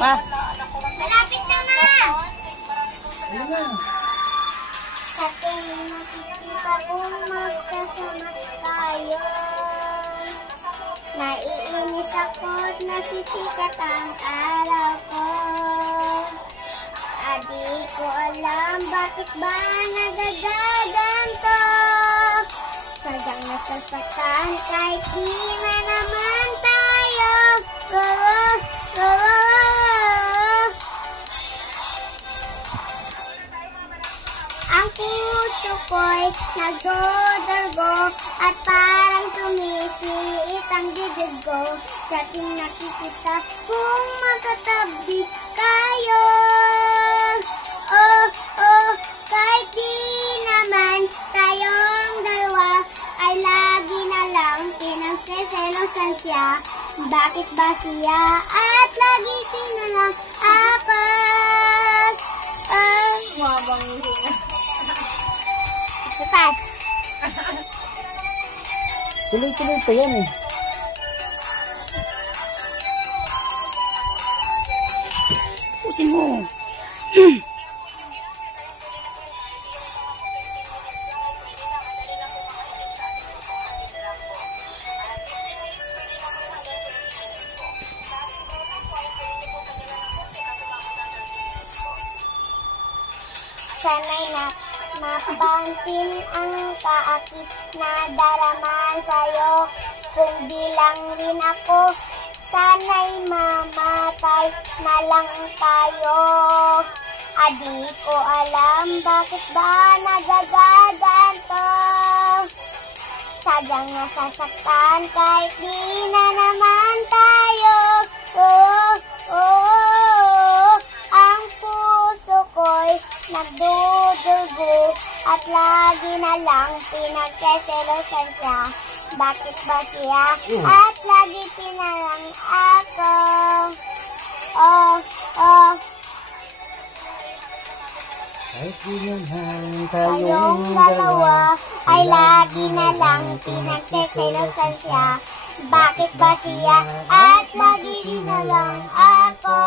Ma. Malapit na, Ma! Ayun na. Sa tuwing nakikita kong magkasama tayo, naiinis ako't nasisikat ang araw ko. Di ko alam bakit ba nagagaganto. Sadyang nasasaktan kahit di na naman tayo. Ang puso ko'y nagdodargo at parang sumisiit ang dibdib ko. Sa ating nakikita kung magkatabi kayo. Kahit di naman tayong dalawa ay lagi na lang pinagseselosan siya. Bakit ba siya at lagi sinalang ako? Mabang hihinga. Sapat. Tuloy-tuloy pa yan eh. Pusin mo. Sana'y mapansin ang kaakit na daraman sa'yo. Kung di lang rin ako, sana'y mamatay na lang tayo. Di ko alam bakit ba nagagaganto. Sadyang nasasaktan kahit di na naman tayo. Ang puso ko'y nagdudugo at lagi na lang pinagseselosan siya. Bakit ba siya at lagi pinarang ako? Kahit di naman Tayong dalawa ay lagi na lang pinagseselosan siya. Bakit ba siya at lagi na lang ako?